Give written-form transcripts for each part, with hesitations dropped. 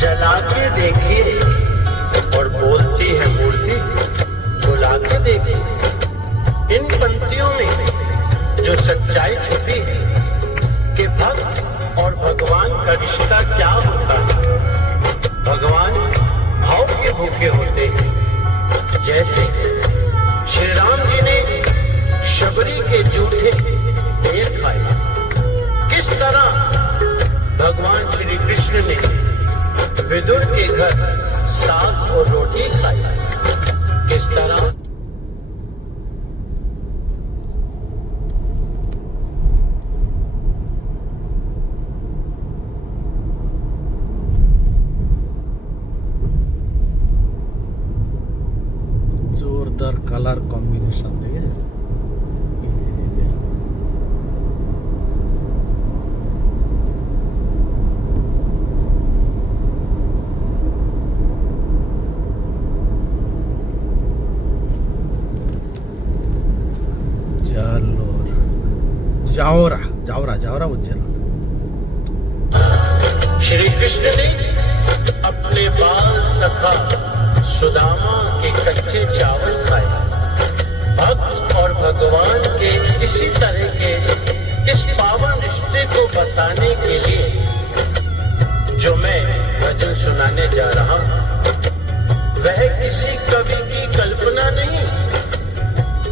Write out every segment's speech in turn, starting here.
जला के देखिए और बोलती है मूर्ति, बुला के देखिए। इन पंक्तियों में जो सच्चाई छुपी है कि भक्त और भगवान का रिश्ता क्या होता है। भगवान भाव के भूखे होते हैं। जैसे श्री राम जी ने शबरी के जूठे ढेर खाए, किस तरह भगवान श्री कृष्ण ने विदुर के घर साग और रोटी खाई, किस तरह जोरदार कलर कॉम्बिनेशन देखे जाओरा जाओरा जाओरा उज्जैन। श्री कृष्ण ने अपने बाल सखा सुदामा के कच्चे चावल खाए। भक्त और भगवान के इसी तरह के इस पावन रिश्ते को बताने के लिए जो मैं भजन सुनाने जा रहा हूँ, वह किसी कवि की कल्पना नहीं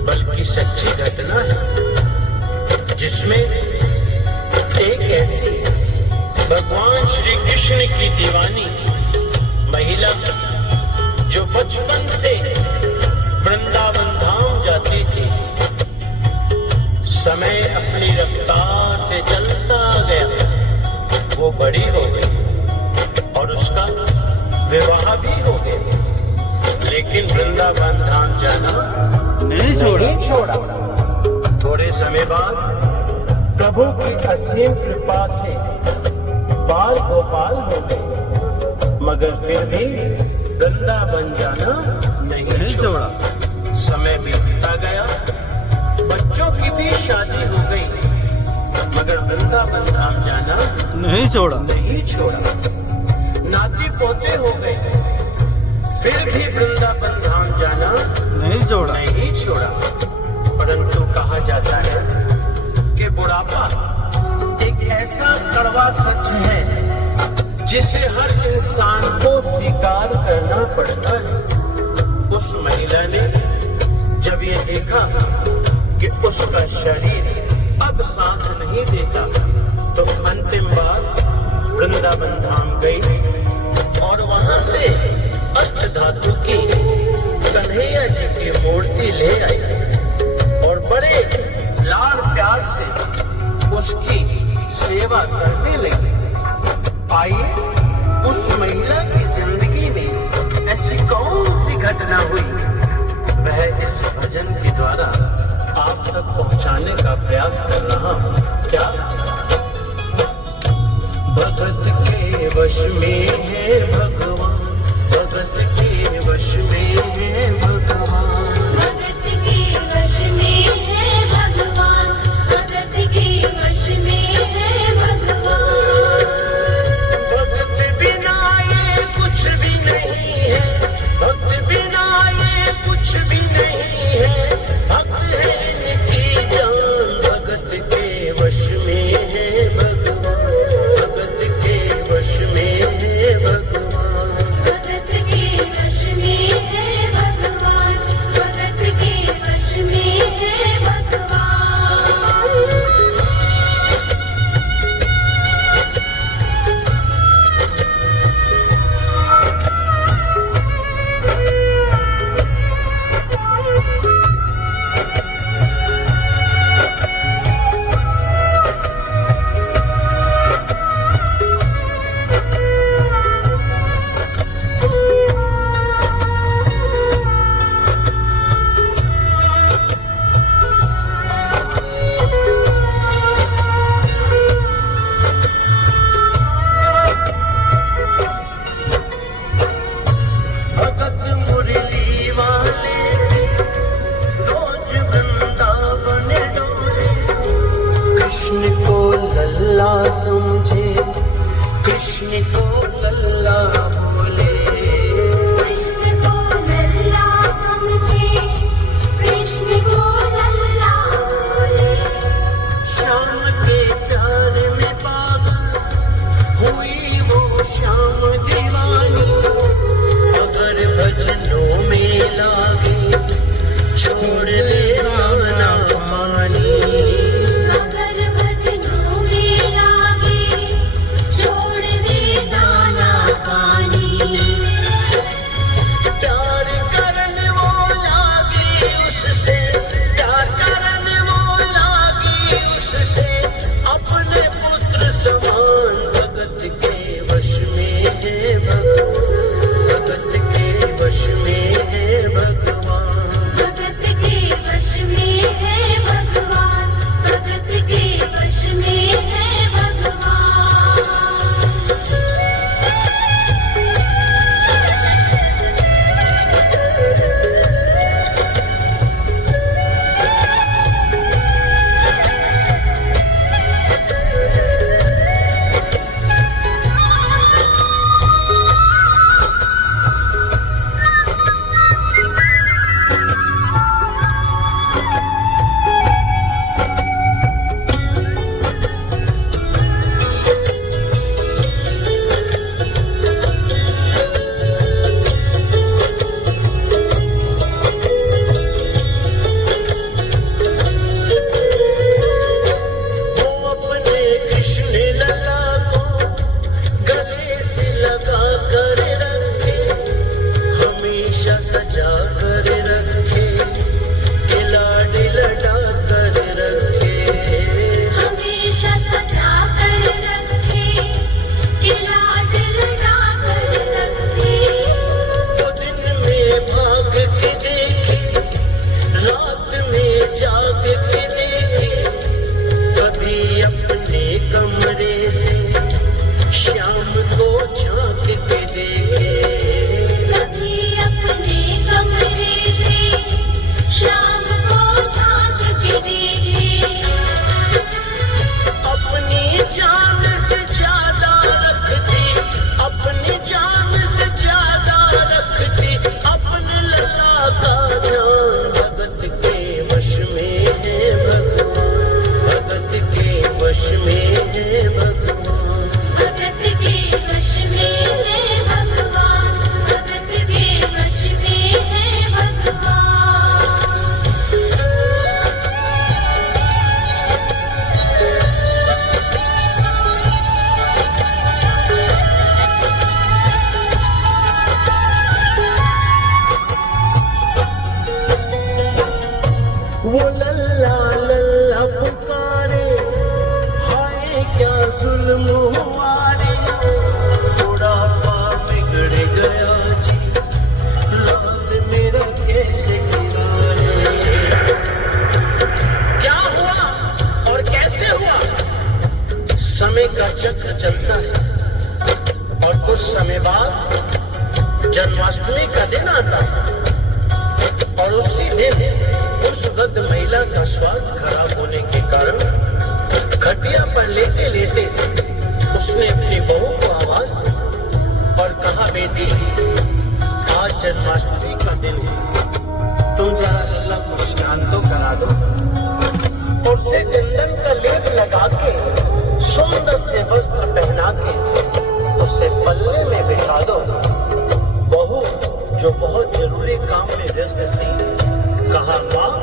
बल्कि सच्ची घटना है, जिसमें एक ऐसी भगवान श्री कृष्ण की दीवानी महिला जो बचपन से वृंदावन धाम जाती थी, समय अपनी रफ्तार से चलता गया, वो बड़ी हो गई और उसका विवाह भी हो गया, लेकिन वृंदावन धाम जाना नहीं छोड़ा। थोड़े समय बाद प्रभु की असीम कृपा से बाल गोपाल हो गए, मगर फिर भी वृंदावन जाना नहीं छोड़ा। समय बीतता गया, बच्चों की भी शादी हो गई, मगर वृंदावन धाम जाना नहीं छोड़ा। नाती पोते हो गए, फिर भी वृंदावन धाम जाना नहीं छोड़ा। परंतु कहा जाता है कि बुढ़ापा एक ऐसा कड़वा सच है जिसे हर इंसान को स्वीकार करना पड़ता है। उस महिला ने जब ये देखा कि उसका शरीर अब साथ नहीं देता, तो अंतिम बार वृंदावन धाम गई और वहां से अष्ट धातु की कन्हैया जी की मूर्ति ले आई और बड़े लाड प्यार से उसकी सेवा करने लगी। आइए उस महिला की जिंदगी में ऐसी कौन सी घटना हुई, वह इस भजन के द्वारा आप तक पहुंचाने का प्रयास कर रहा हूं। क्या भगत के वश में है भगवान, भगत के वश में है भगवान, श्याम दीवानी, अगर भजनों में लागे छोड़ दे दाना पानी। अगर भजनों में लागे छोड़ दे दाना पानी। प्यार करन वो लागे उससे, प्यार करन वो लागे उससे, अपने पुत्र समान भगत के वश में है भगवान, भगत के वश में है भगवान। भगत के वश में है भगवान, भगत के वश में है भगवान। वो अपने कृष्ण लला को गले से लगा कर रखे, हमेशा सजा कर रखे, लाड लड़ा कर रखे। हमेशा सजा कर रखे, लाड लड़ा कर रखे। वो दिन में भाग के देखे, रात में जाग के देखे, कभी अपने कमरे से शाम को झांक के देखे। कभी अपने कमरे से शाम को झांक के देखे। अपनी जान से ज्यादा रखती, अपनी जान से ज्यादा रखती, अपने लला का ध्यान। भगत के वश में है भगवान, भगत के वश में है भगवान। भगत के वश में है भगवान, भगत के वश में है भगवान। वो लल्ला लल्ला पुकारे, हाय क्या जुल्म हुआ रे, थोड़ा पा बिगड़ गया जी, लाल मेरा कैसे गिरा रे। क्या हुआ और कैसे हुआ? समय का चक्र चलता है और कुछ समय बाद जन्माष्टमी का दिन आता है, और उसी दिन उस वृद्ध महिला का स्वास्थ्य खराब होने के कारण खटिया पर लेटे लेटे उसने अपनी बहू को आवाज दी और कहा, बेटी आज जन्माष्टमी का दिन है, तुम जरा लल्ला को स्नान तो करा दो। और उसे चंदन का लेप लगा के सुंदर से वस्त्र पहना के उसे पल्ले में बिठा दो। बहू जो बहुत जरूरी काम में व्यस्त थी, कहा, माँ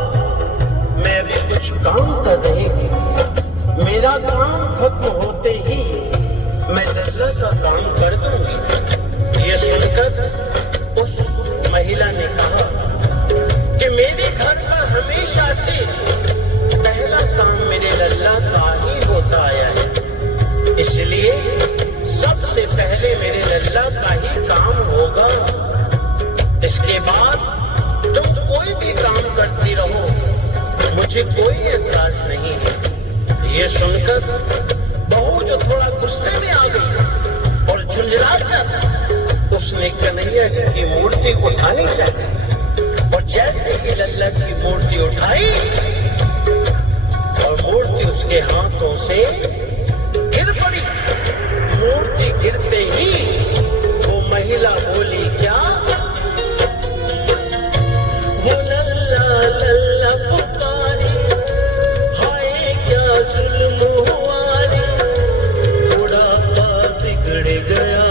मैं अभी कुछ काम कर रही हूँ, मेरा काम खत्म होते ही मैं लल्ला का काम कर दूंगी। ये सुनकर उस महिला ने कहा कि मेरे घर पर हमेशा से पहला काम मेरे लल्ला का ही होता आया है, इसलिए सबसे पहले मेरे लल्ला का ही काम होगा। इसके बाद तुम कोई भी काम करती रहो, मुझे कोई एतराज नहीं है। ये सुनकर बहू जो थोड़ा गुस्से में आ गई और झुंझला जाता, उसने कन्हैया जी की मूर्ति उठानी चाहिए, और जैसे ही लल्ला की मूर्ति उठाई और मूर्ति उसके हाथों से गिर पड़ी। मूर्ति गिरते ही वो महिला बोली, क्या? वो लल्ला लल्ला पुकारी, हाय क्या जुल्म हुआ रे, बुढ़ापा बिगड़ गया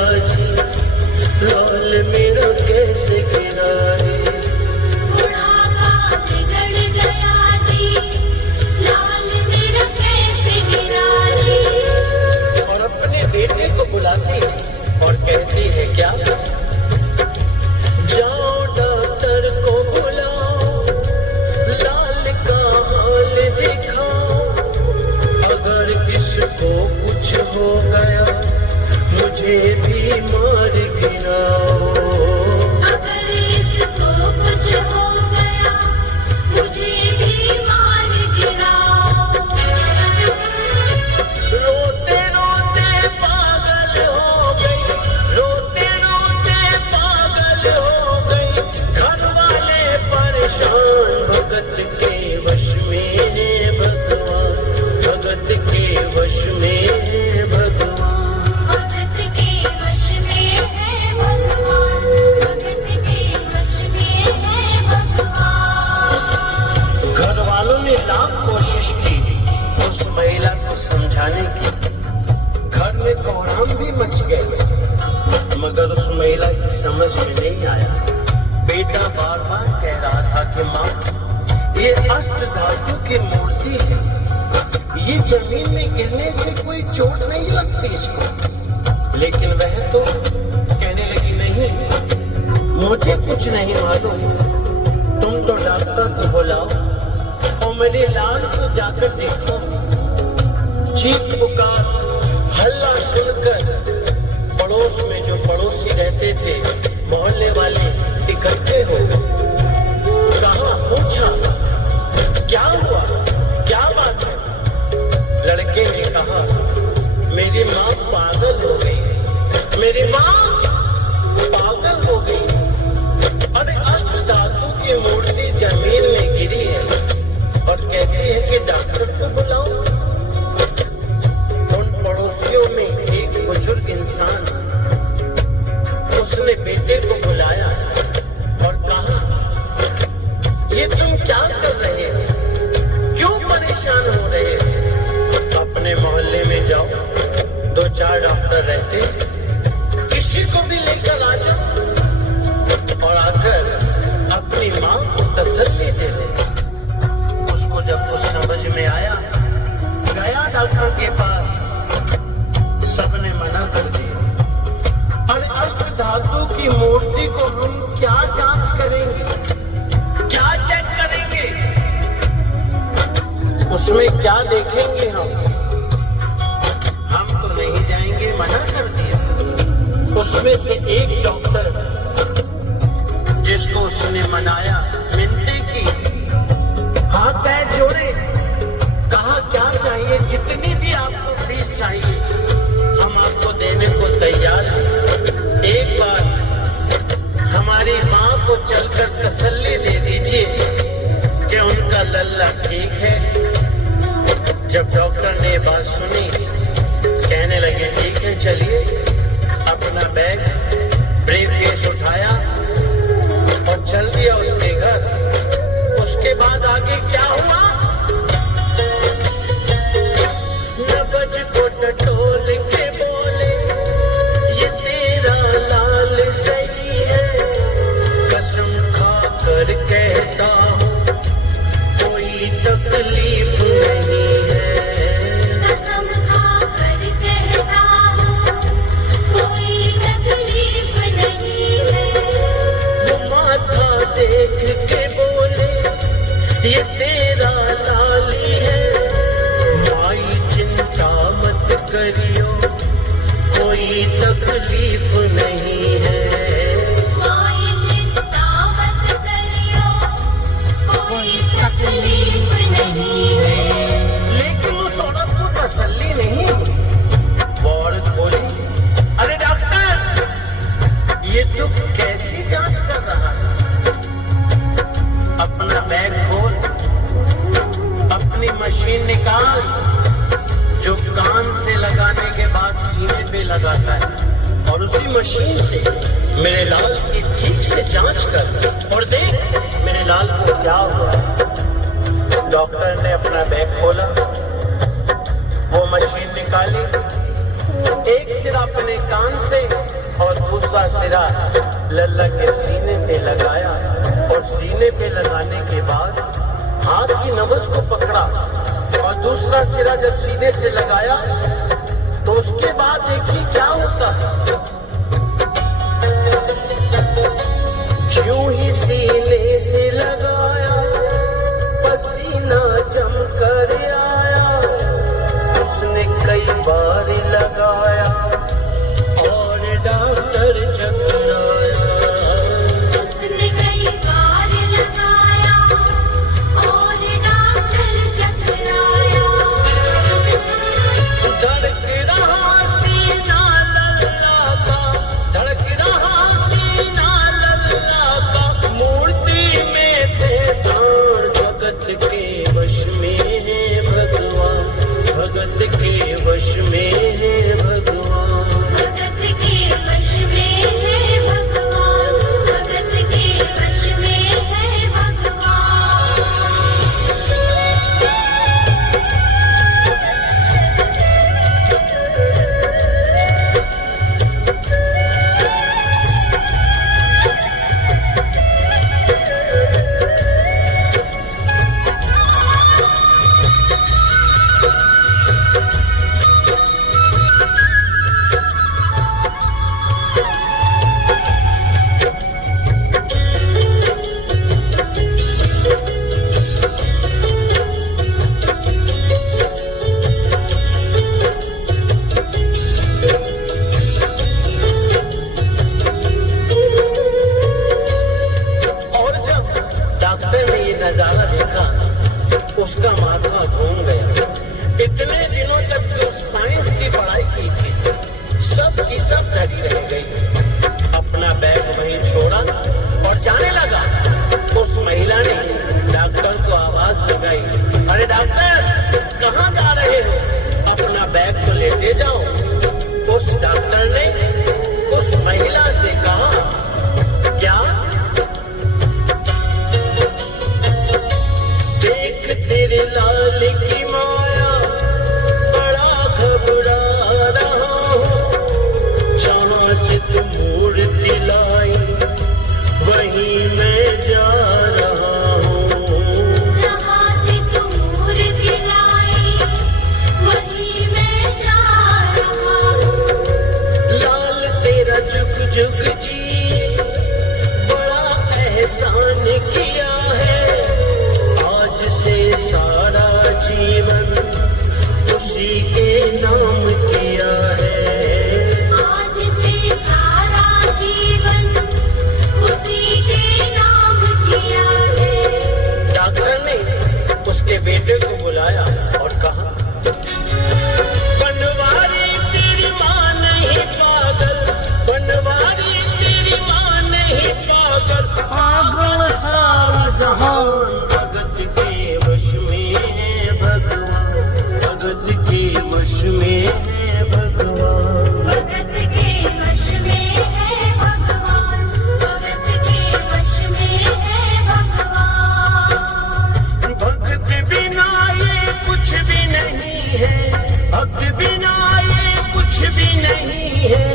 महिला की समझ में नहीं आया। बेटा बार बार कह रहा था कि माँ, ये अष्ट धातु की मूर्ति है, ये जमीन में गिरने से कोई चोट नहीं लगती इसको। लेकिन वह तो कहने लगी, नहीं, मुझे कुछ नहीं मालूम, तुम तो डॉक्टर को बुलाओ और मेरे लाल को जाकर देखो। चीख पुकार हल्ला सुनकर पड़ोस में जो पड़ोसी रहते थे, मोहल्ले वाले इकट्ठे हो। कहा, पूछा, क्या हुआ, क्या बात है? लड़के ने कहा, मेरी माँ पागल हो गई, मेरी माँ पागल हो गई। अरे अष्ट धातु की मूर्ति जमीन में गिरी है और कहती है कि डॉक्टर को बुलाओ। उन पड़ोसियों में एक बुजुर्ग इंसान, उसने बेटे को बुलाया और कहा, ये तुम क्या कर रहे हो, क्यों परेशान हो रहे हो? अपने मोहल्ले में जाओ, 2-4 डॉक्टर रहते, किसी को भी लेकर आ जाओ और आकर अपनी माँ को तसल्ली दे दे। उसको जब कुछ समझ में आया, गया डॉक्टर के पास, सबने मना कर दिया। अरे अष्ट धातु की मूर्ति को हम क्या जांच करेंगे, क्या चेक करेंगे, उसमें क्या देखेंगे? हम तो नहीं जाएंगे, मना कर दिया। उसमें से एक डॉक्टर जिसको उसने मनाया, मिन्नतें की, हाथ पैर जोड़े, कहा क्या चाहिए, जितनी भी आपको फीस चाहिए हम आपको देने को तैयार हैं। एक बार हमारी माँ को चलकर तसल्ली दे दीजिए कि उनका लल्ला ठीक है। जब डॉक्टर ने बात सुनी, कहने लगे, ठीक है, चलिए। अपना बैग ब्रीफकेस उठाया और चल दिया उसके घर। उसके बाद आगे क्या हुआ? नबज को टटोल के बोले, ये तेरा लाल सही है, कसम खाकर कहता हूँ कोई तकलीफ नहीं है। कसम खाकर कहता हूँ कोई तकलीफ नहीं है। वो माथा देख के बोले, ये तेरा लाली है, माई चिंता मत करियो कोई तकलीफ नहीं है। कोई चिंता मत करियो कोई तकलीफ नहीं है। लेकिन उस औरत को तसल्ली नहीं। वो औरत बोली, अरे डॉक्टर, ये तो कैसी जांच कर रहा है? अपना बैग खोल, अपनी मशीन निकाल जो कान से लगाने के बाद सीने पे लगाता है, और उसी मशीन से मेरे लाल की ठीक से जांच कर और देख मेरे लाल को क्या हुआ है। डॉक्टर ने अपना बैग खोला, वो मशीन निकाली, एक सिरा अपने कान से और दूसरा सिरा लल्ला के सीने पे लगाया, और सीने पे लगाने के बाद हाथ की नब्ज को पकड़ा और दूसरा सिरा जब सीने से लगाया तो उसके बाद देखिए क्या होता है। ज्यों ही सीने से लगाया, पसीना जम कर आया, उसने कई बार लगाया और डॉक्टर चकराया। उसने कई बार लगाया और डॉक्टर चकराया। धड़क रहा सीना लल्ला का, गई, अपना बैग वहीं छोड़ा और जाने लगा। उस महिला ने डॉक्टर को आवाज लगाई, अरे डॉक्टर कहाँ जा रहे हो, अपना बैग तो लेते जाओ। उस डॉक्टर ने उस महिला से कहा, क्या देख तेरे लाल की माया, बड़ा घबरा रहा हूँ, जहाँ से तुम मूर्ति लाई वहीं मैं जा रहा हूँ। जहाँ से तुम मूर्ति लाई वहीं मैं जा रहा हूँ। लाल तेरा जुग जुग जी बड़ा एहसान किया है, आज से सारा जीवन उसी के नाम किया है। आज से सारा जीवन उसी के नाम किया है। डॉक्टर ने उसके बेटे को बुलाया और कहा, बनवारी तेरी माँ नहीं पागल, बनवारी तेरी माँ नहीं पागल, पागल सारा जहान भगत के वश में है भगवान, भगत के वश में है भगवान। भगत के वश में है भगवान, भगत के वश में है भगवान। भक्त बिना ये कुछ भी नहीं है, भक्त बिना ये कुछ भी नहीं है,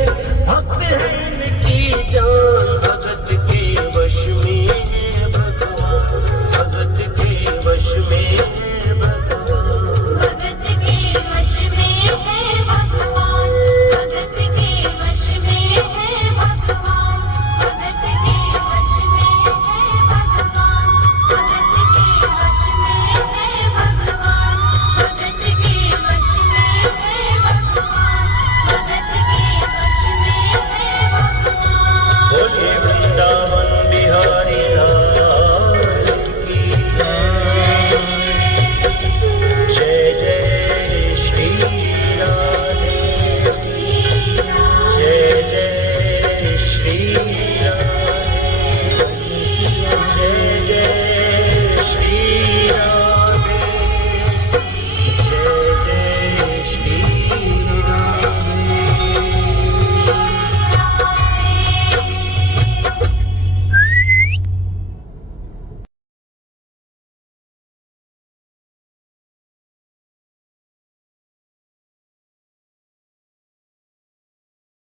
भक्त है इनकी जान, भगत के वश में है भगवान, भगत के वश में है भगवान। भगत के वश में है भगवान, भगत के वश में है भगवान, भगत के वश में है भगवान, भगत के वश में है भगवान, भगत के वश में है भगवान, भगत के वश में है भगवान। बोले वृंदावन बिहारी लाल की जय, जय श्री राधे, जय जय श्री